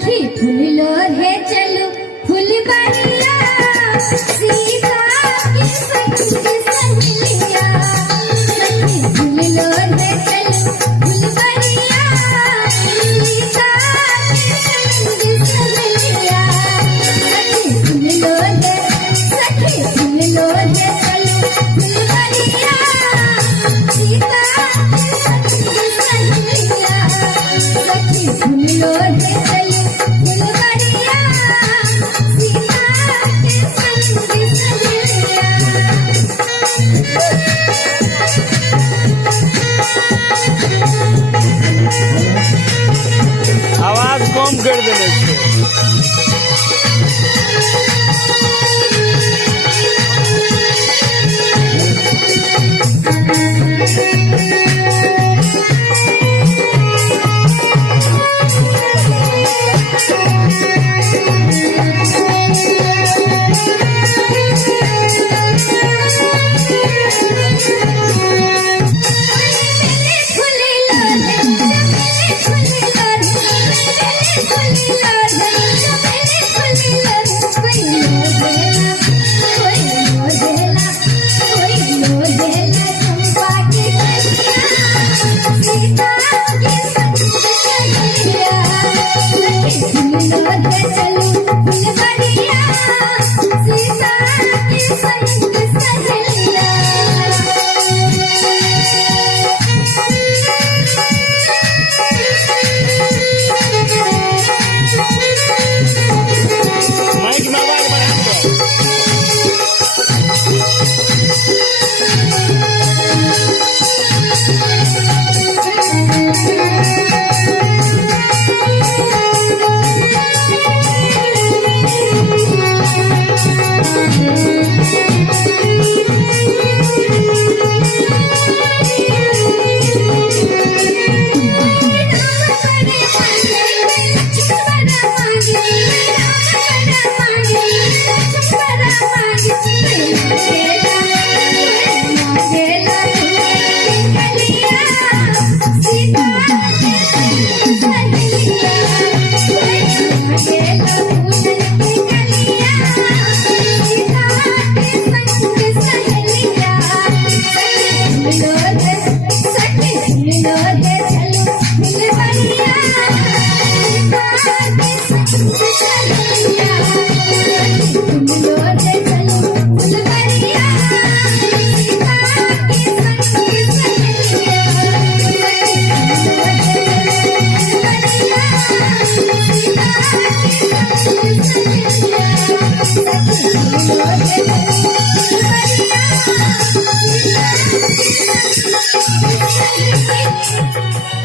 सखी फूल हे चलो फुलवरिया सीता की सखी सहेलिया सखी फूल हे चलो फुलवरिया सीता की सखी सहेलिया सखी फूल हे चलो फुलवरिया सीता की सखी सहेलिया सखी फूल हे चलो फुलवरिया सीता की सखी सहेलिया। आवाज कम कर देने से। माइक में आवाज बढ़ा दो। Thank you.